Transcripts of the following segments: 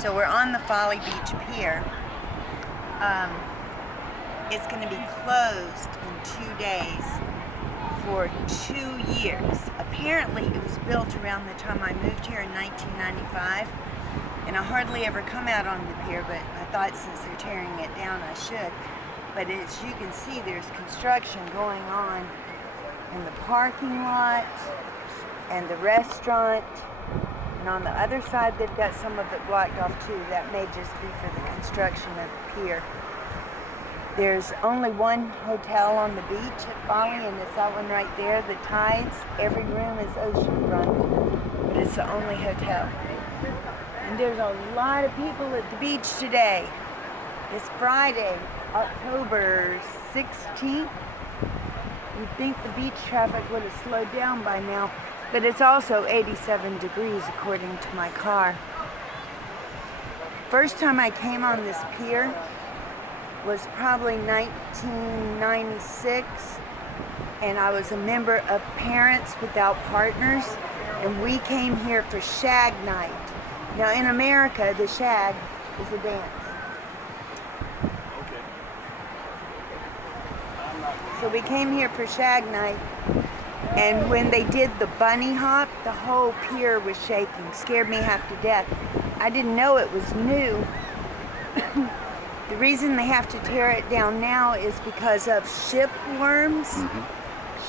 So we're on the Folly Beach Pier. It's going to be closed in 2 days for 2 years. Apparently it was built around the time I moved here in 1995, and I hardly ever come out on the pier, but I thought since they're tearing it down I should. But as you can see, there's construction going on in the parking lot and the restaurant. And on the other side, they've got some of it blocked off too. That may just be for the construction of the pier. There's only one hotel on the beach at Folly, and it's that one right there, the Tides. Every room is oceanfront, but it's the only hotel. And there's a lot of people at the beach today. It's Friday, October 16th. You'd think the beach traffic would have slowed down by now, but it's also 87 degrees according to my car. First time I came on this pier was probably 1996, and I was a member of Parents Without Partners, and we came here for Shag Night. Now in America, the Shag is a dance. So we came here for Shag Night, and when they did the bunny hop, the whole pier was shaking. Scared me half to death. I didn't know it was new. The reason they have to tear it down now is because of ship worms.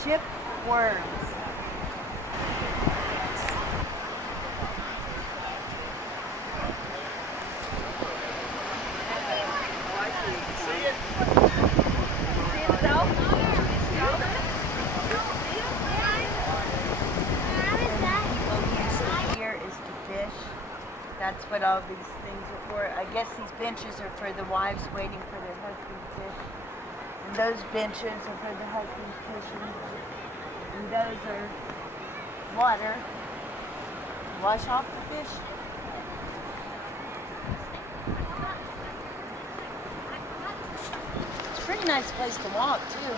Ship worms. That's what all these things are for. I guess these benches are for the wives waiting for their husband's fish. And those benches are for the husband's fishing. And those are water. Wash off the fish. It's a pretty nice place to walk too.